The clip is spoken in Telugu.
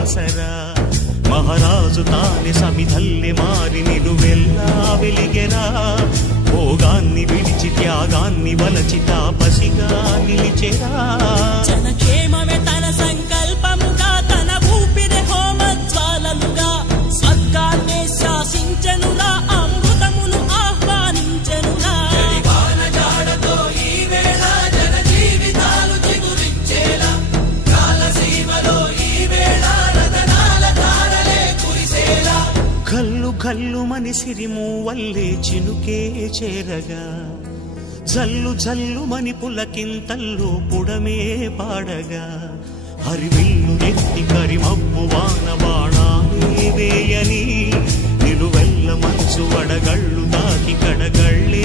సరా మహారాజు తానే సమిధల్లె మారి నిలువెల్లా వెలిగెరా భోగాన్ని విడిచి త్యాగాన్ని వలచి తాపసిగా నిలిచెరా జనక్షేమమే తన సంకల్పముగా తన ఊపిరి హోమజ్వాలలుగా స్వర్గాన్నే శాసించెనురా అమృతమును ఆహ్వానించెనురా వానజాడతో ఈ వేళ జన జీవితాలు చిగురించేలా కాలసీమలో ఈ వేళ రతనాల ధారలే కురిసేలా కల్లు కల్లు మని సిరిము వల్లే చినుకే చేరగా జల్లు జల్లు మని పులకింతల్లు పుడమే పాడగా హరివిల్లు ఎత్తి కరిమబ్బు వాన బాణాలే వేయని నిలువెల్ల మంచు వడగళ్ళు దాకి కడగళ్ళ